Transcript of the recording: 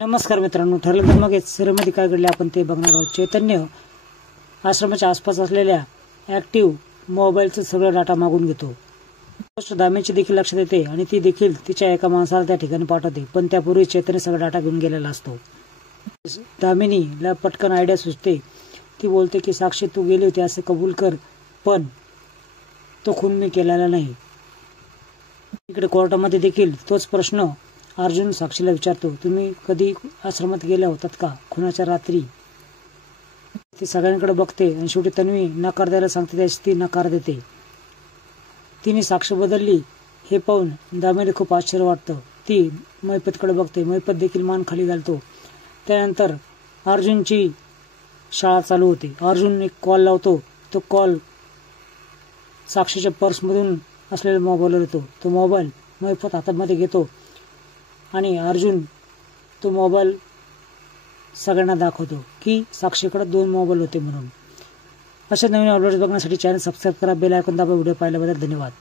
नमस्कार मित्रांनो, ठरलं तर मग सिरीजमध्ये काय घडले आपण ते बघणार आहोत। चैतन्य आश्रमाच्या आसपास असलेल्या ॲक्टिव्ह मोबाईलचा सगळा डाटा मागून घेतो। गोष्ट दामिनीची देखील लक्षात येते आणि ती देखील तिच्या एका माणसाला त्या ठिकाणी पाठवते, पण त्यापूर्वी चैतन्य सगळा डाटा घेऊन गेलेला असतो। दामिनीला पटकन आयडिया सुचते। ती बोलते की साक्षी तू गेली होती असे कबूल कर, पण तो खून मी केलेला नाही। इकडे कोर्टामध्ये देखील तोच प्रश्न अर्जुन साक्षीला विचारतो, तुम्ही कधी आश्रमात गेल्या होतात का खुनाच्या रात्री? ती सगळ्यांकडे बघते आणि शेवटी तन्वी नकार द्यायला सांगते, त्याची ती नकार देते। तिने साक्ष बदलली हे पाहून दामिनीला खूप आश्चर्य वाटतं। ती महिपतकडे बघते, महिपत देखील मान खाली घालतो। त्यानंतर अर्जुनची शाळा चालू होते। अर्जुन एक कॉल लावतो। तो कॉल साक्षीच्या पर्समधून असलेल्या मोबाईलवर येतो। तो मोबाईल महिपत हातामध्ये घेतो आणि अर्जुन तो मोबाईल सगळ्यांना दाखवतो की साक्षीकडे 2 मोबाईल होते म्हणून। अशा नवीन अपडेट्स बघण्यासाठी चॅनल सबस्क्राइब करा, बेल आयकॉन दाबा। व्हिडिओ पाहिल्याबद्दल धन्यवाद।